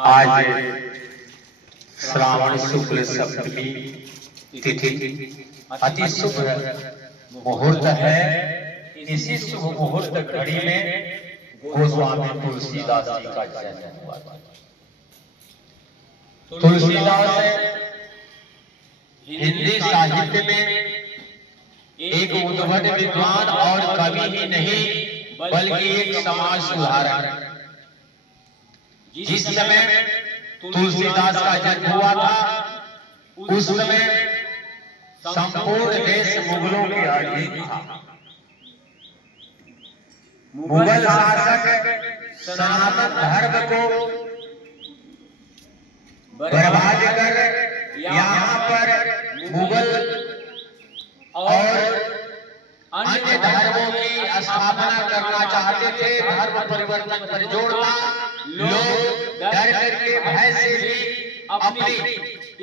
आज श्रावण शुक्ल सप्तमी तिथि अति शुभ मुहूर्त है। इसी शुभ मुहूर्त घड़ी में गोस्वामी तुलसीदास जी का जन्म हुआ। तुलसीदास हिंदी साहित्य में एक उद्भट विद्वान और कवि ही नहीं बल्कि एक समाज सुधारक। जिस समय तुलसीदास का जन्म हुआ था उस समय संपूर्ण देश मुगलों के अधीन था। मुगल शासक सनातन धर्म को बर्बाद कर यहाँ पर मुगल और अन्य धर्मों की स्थापना करना चाहते थे। धर्म परिवर्तन पर जोर था। लोग डर करके भय से भी अपनी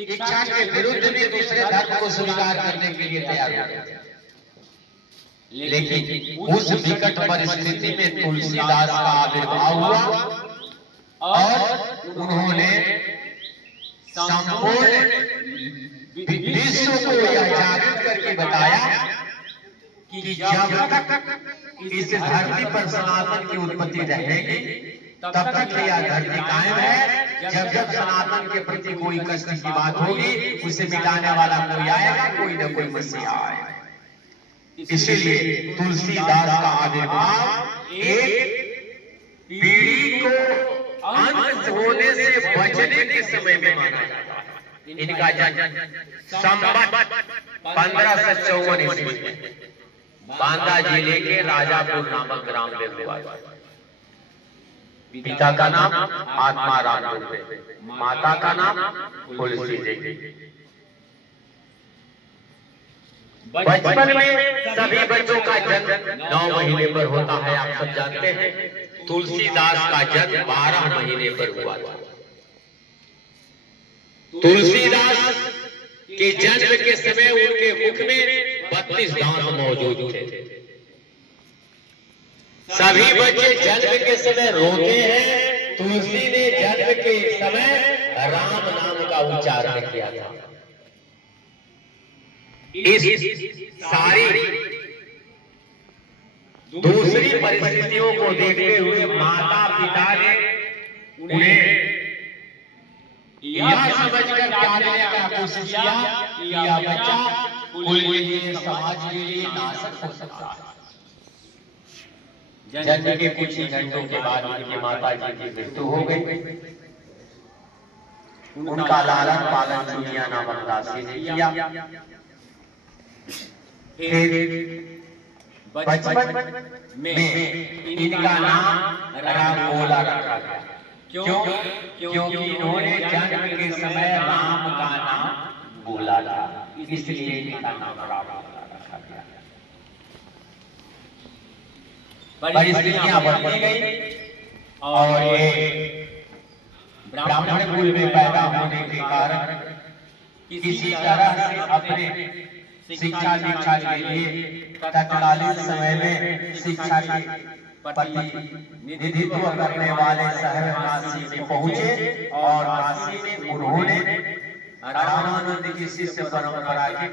इच्छा के विरुद्ध भी दूसरे धर्म को स्वीकार करने के लिए तैयार हो गए। लेकिन उस विकट परिस्थिति में तुलसीदास का आविर्भाव हुआ और उन्होंने संपूर्ण विश्व को यह जागृत करके बताया कि जब तक इस धरती पर सनातन की उत्पत्ति रहेगी तब तक यह धरती कायम है। जब जब सनातन के प्रति कोई कष्ट की बात होगी उसे मिटाने वाला कोई आएगा, कोई न कोई मसीहा आएगा। इसीलिए तुलसीदास का आविर्भाव एक पीढ़ी को अंत होने से बचने के समय में माना जाता है। इनका जन्म संवत 1554 ईस्वी में बांदा जिले के राजापुर नामक ग्राम में हुआ। पिता का नाम आत्माराम दुबे, माता का नाम तुलसी देवी। बचपन में सभी बच्चों का जन्म 9 महीने पर होता है, आप सब जानते हैं। तुलसीदास का जन्म 12 महीने पर हुआ था। तुलसीदास के जन्म के समय उनके मुख में 32 दांत मौजूद थे। सभी बच्चे जन्म के समय रोते हैं। तुलसी ने जन्म के समय राम नाम का उच्चारण किया था। इस सारी दूसरी परिस्थितियों को देखते हुए माता पिता ने उन्हें यह समझकर पालने का कोशिश किया कि यह बच्चा कुल के लिए, समाज के लिए नाशक हो सकता है। जन्म के कुछ ही घंटों के बाद उनकी माता जी की मृत्यु हो गई। उनका लालन पालन चुनिया नामक दासी ने किया। फिर बचपन में इनका नाम रामोला रखा गया। क्योंकि इन्होंने जन्म के समय राम का नाम बोला था, इसलिए इनका नाम रामोला रखा गया। परिस्थितियां बढ़ती गई और ये ब्राह्मण कुल में पैदा होने के कारण किसी तरह से अपने शिक्षा दीक्षा के लिए तत्कालीन समय में शिक्षा की प्रतिनिधित्व करने वाले शहर काशी में पहुंचे और काशी में उन्होंने रामानंद की शिष्य परंपरा की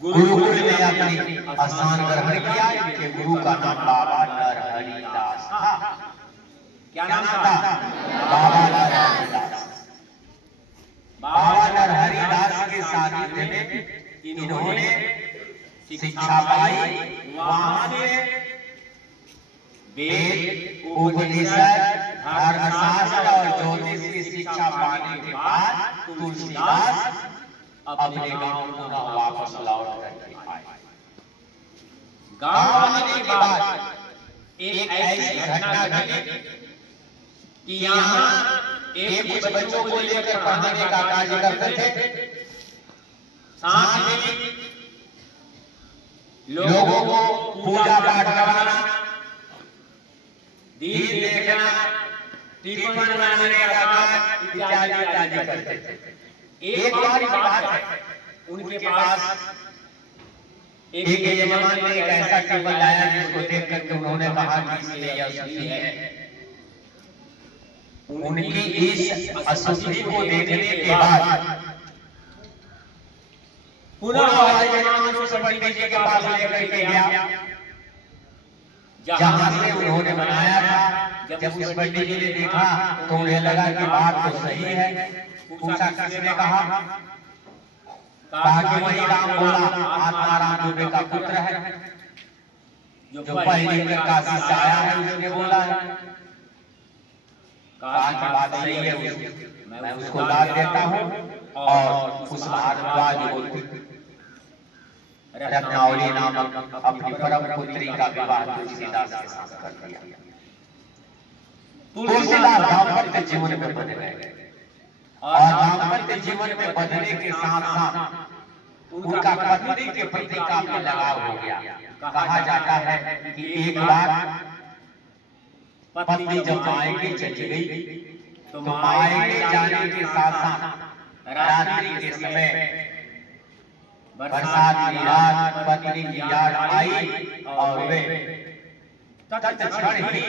गुरुकुल में अपनी स्थान ग्रहण किया। इनके गुरु का नाम बाबा नरहरिदास था। क्या नाम था? बाबा नरहरिदास। बाबा नरहरिदास के सानिध्य में इन्होंने शिक्षा पाई। वहां से वेद, उपनिषद, धर्मशास्त्र और ज्योतिष की शिक्षा पाने के बाद तुलसीदास अपने गांव पुनः वापस लौट कर आए। गांव आने के बाद एक ऐसी घटना घटी कि यहाँ एक कुछ बच्चों को लेकर पढ़ाने का कार्य करते थे। साथ ही लोगों को पूजा पाठ करवाना, दीन देखना, टिफिन बनाने का काम इत्यादि इत्यादि करते थे। एक बार की बात है, उनके पास एक यजमान ने एक ऐसा टिफिन लाया जिसको देख करके उन्होंने कहा कि इसमें यह सही है। उनकी इस अशुद्धि को देखने के बाद पुनः हनुमान उस पंडित जी के पास लेकर के गया जहां से उन्होंने बनाया था। जब उस पंडित जी ने देखा तो उन्हें लगा कि बात तो सही है। पूछा, किसने कहा? कहा कि वही राम बोला, आत्माराम दुबे का पुत्र है जो पहले काशी से आया है, उसने बोला है। कहा कि बात सही है, मैं उसको दाद देता हूँ। और उस भारद्वाज को रत्नावली नामक अपनी परम पुत्री का विवाह तुलसीदास के साथ कर दिया। तुलसीदास दाम्पत्य जीवन में बंध गए और दाम्पत्य जीवन में बंधने के साथ साथ उनका पत्नी के प्रति काफी लगाव हो गया। कहा जाता है कि एक बार पत्नी जब मायके चली गई तो मायके जाने के साथ साथ रात्रि के समय बरसात की रात पत्नी की याद आई और वे तत्क्षण ही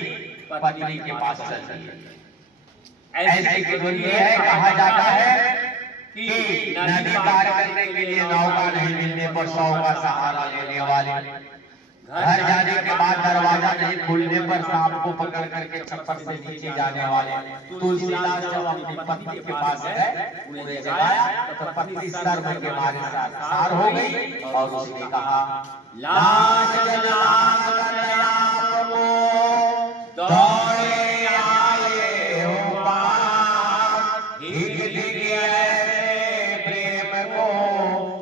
पत्नी के पास चल दिए। ऐसी कहानी है। कहा जाता है कि नदी पार करने के लिए नौका नहीं मिलने पर 100 का सहारा लेने वाले, घर जाने के बाद दरवाजा नहीं खुलने पर सांप को पकड़ करके छप्पर से नीचे जाने वाले, तुलसीदास जब अपनी पत्नी के पास गए उन्हें जगाया तो पत्नी शर्म के मारे सार हो गई और उसने कहा, लाज जलाल आपको दौड़े आए हो पार, भीग भीग ऐसे प्रेम को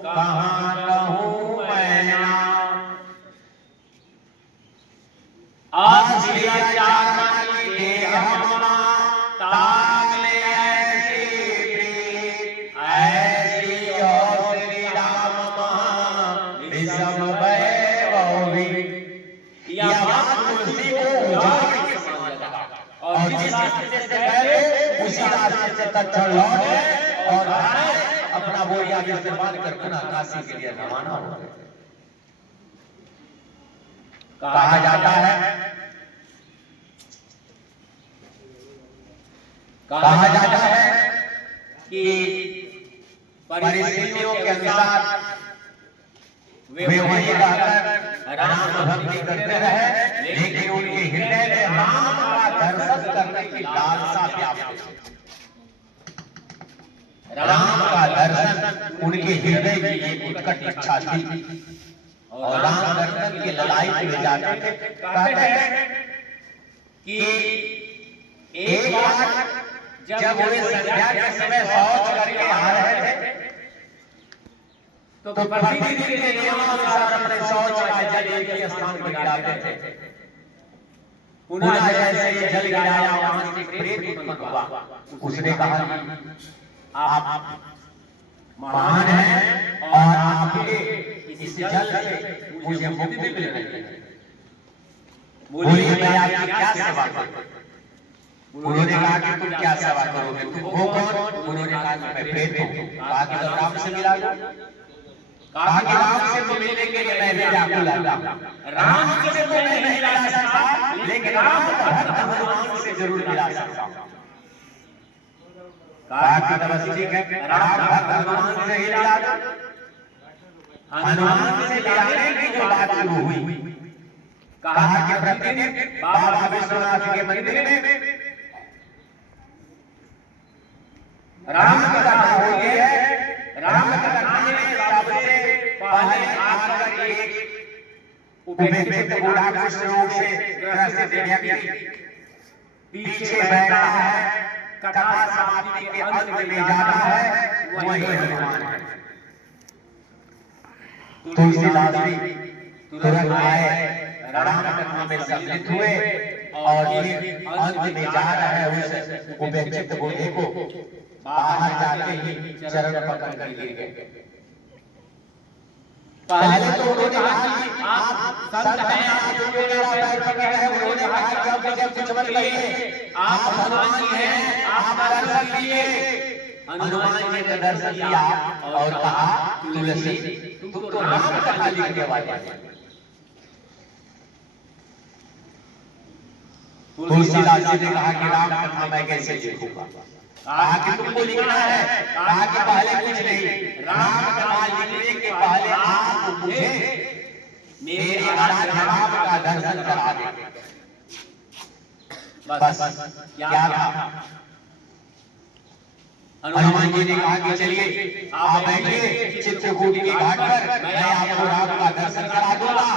कहाँ कहूँ मैं नाम। आज लिया जाना के हमा ताले ऐसी प्रीत ऐसी और श्री राम महा विषम वैभवी। यह बात तुलसी को उजाड़ के समझ लगा और जिस रास्ते से गए उसी रास्ते से तत्क्षण लौटे और अपना बोरिया में बांध कर पुनः काशी के लिए रवाना हो गए। कहा जाता है कि परिस्थितियों के अनुसार वे वहीं रहकर राम भक्ति करते रहे, लेकिन उनके हृदय में राम का दर्शन करने की लालसा व्याप्त थी। राम का दर्शन उनके हृदय की एक उत्कट इच्छा थी और राम दर्शन के ललायत में जाते थे। कहते हैं कि एक बार जब वे संध्या के समय शौच करके आ रहे थे तो प्रतिदिन के नियमानुसार अपने शौच का जल एक ही स्थान पर गिराते थे। पुनः जैसे ही जल गिराया वहां से प्रेत उत्पन्न हुआ। उसने कहा, आप महान हैं और आपके इस जल से मुझे मुक्ति मिल रही है, बोलिए मैं आपकी क्या सेवा करूं? उन्होंने कहा कि तुम क्या सेवा करोगे, तुम हो कौन? उन्होंने कहा कि मैं प्रेत हूं। कहा कि तो राम से मिला लो। कहा कि राम से तो मिलने के लिए मैं भी व्याकुल हूं। राम से तो मैं नहीं मिला सकता, लेकिन राम भक्त हनुमान से जरूर मिला सकता हूं। कहा कि बस ठीक है, राम भक्त हनुमान से ही मिला दो। हनुमान से मिलाने की जो बात शुरू हुई, कहा कि प्रतिदिन बाबा विश्वनाथ के मंदिर में राम की कथा होती है। राम की कथा में सबसे पहले आकर एक उपेक्षित बूढ़ा कुछ रोग से ग्रसित व्यक्ति पीछे बैठा है, कथा समाप्ति के अंत में जाता है, वही हनुमान है। तुलसीदास जी तुरंत आए, राम कथा में सम्मिलित हुए और फिर अंत में जा रहे उस उपेक्षित बूढ़े को बाहर जाते ही चरण पकड़ कर गिर गए। पहले तो उन्होंने कहा कि आप संत हैं, आप जो मेरा पैर पकड़ रहे हैं। उन्होंने कहा जब कुछ मत कहिए, आप हनुमान जी हैं, आप दर्शन दिए। हनुमान जी ने दर्शन दिया और कहा, तुलसी तुम तो राम कथा लिखने वाले हैं। तुलसीदास जी ने कहा कि राम कथा मैं कैसे लिखूंगा? कहा कि तुमको लिखना है। कहा कि पहले कुछ नहीं, राम कथा लिखने के पहले आप मुझे मेरे आराध्य राम का दर्शन करा दे। बस क्या था? हनुमान जी ने कहा कि चलिए आप बैठिए चित्रकूट के घाट पर, मैं आपको राम का दर्शन करा दूंगा।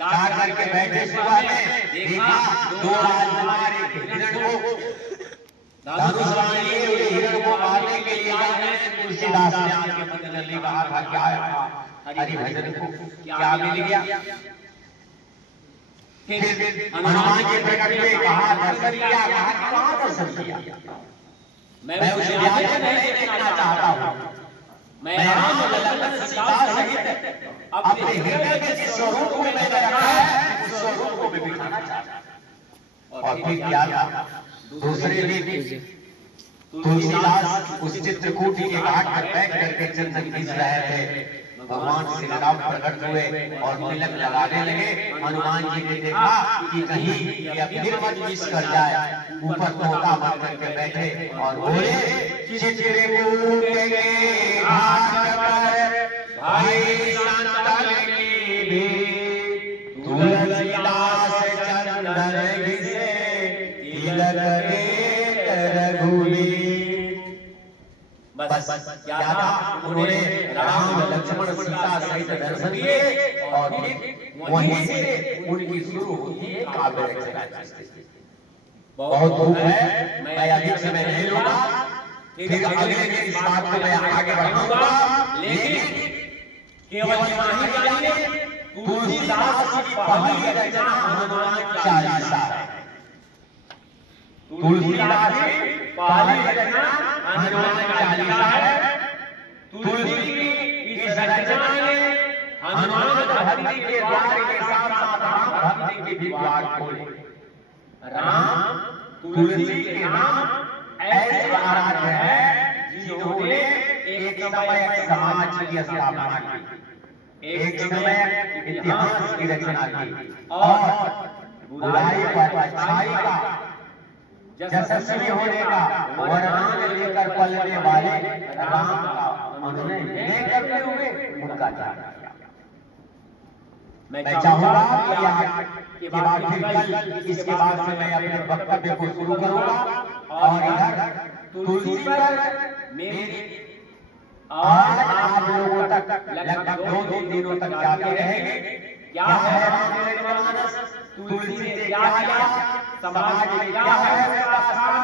जा करके बैठे, सुबह में देखा दो राजकुमार हिरण को धनुष बाण लिए हुए हिरण को मारने के लिए जा रहे हैं। तुलसीदास ने आके मंदिर कहा था क्या हरि भजन को क्या मिल गया? फिर हनुमान जी प्रकट हुए, कहा दर्शन किया। कहा कहाँ दर्शन किया? मैं उस विद्यालय में नहीं देखना चाहता हूँ। मैं राम लखन सीता सहित अपने हृदय के जिस स्वरूप में मैंने रखा है उस स्वरूप को मैं दिखाना चाहता हूँ। और फिर क्या था? दूसरे दिन तुलसीदास उस चित्रकूट के घाट पर बैठ करके चंदन घिस रहे थे। भगवान श्री राम प्रकट हुए और तिलक लगाने लगे। हनुमान जी ने देखा कि कहीं यह फिर मत मिस कर जाए। ऊपर तोता बन करके बैठे और बोले, चित्रकूट के घाट पर भाई संतन की भी तुलसीदास चंदन घिसे तिलक देत रघुवीर। बस क्या था? उन्होंने राम लक्ष्मण सीता सहित दर्शन किए और फिर वहीं से उनकी शुरू होती है काव्य रचना। बहुत खूब है, मैं अधिक समय नहीं लूंगा, फिर अगले दिन इस बात को मैं आगे बढ़ाऊंगा। लेकिन केवल इतना ही जानिए, तुलसीदास की पहली रचना हनुमान चालीसा है। तुलसीदास की पहली रचना हनुमान चालीसा है। तुलसी की इस रचना ने हनुमान भक्ति के द्वार के साथ साथ राम भक्ति के भी द्वार खोले। राम तुलसी के नाम ऐसे आराध्य है जिन्होंने एक समय समाज की स्थापना की, एक समय इतिहास की रचना की और बुराई पर अच्छाई का यशस्वी होने का वरदान लेकर पलने वाले राम का उन्होंने नेक करते हुए उनका त्याग किया। मैं चाहूंगा कि आज के बाद फिर कल इसके बाद से मैं अपने वक्तव्य को शुरू करूंगा और इधर तुलसी पर मेरी आज आप लोगों तक लगभग 2-3 दिनों तक जाते रहेंगे। क्या है रामचरितमानस? तुलसी ने क्या किया? समाज में क्या है उसका स्थान?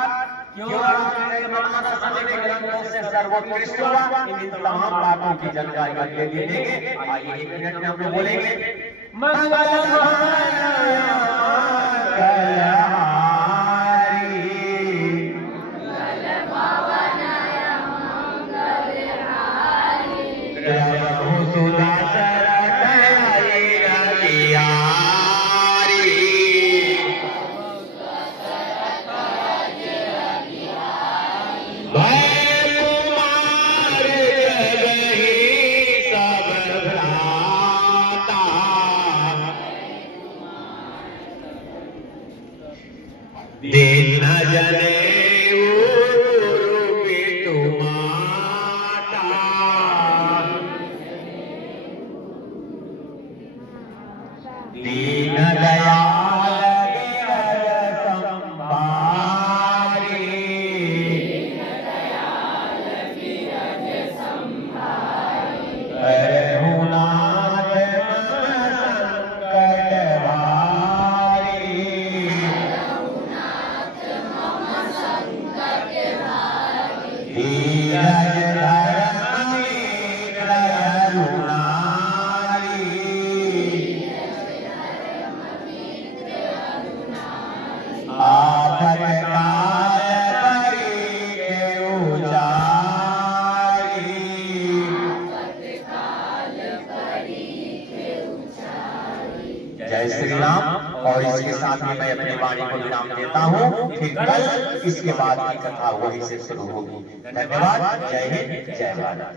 क्यों रामचरितमानस अन्य ग्रंथों से सर्वोत्कृष्ट हुआ? इन तमाम बातों की जानकारी अगले दिन देंगे। आइए 1 मिनट में हम लोग बोलेंगे दिन जनेऊ माता दीन दयाल जय श्री राम। और इसके साथ ही मैं अपनी वाणी को विराम देता हूँ। फिर कल इसके बाद की कथा वहीं से शुरू होगी। धन्यवाद। जय हिंद, जय भारत।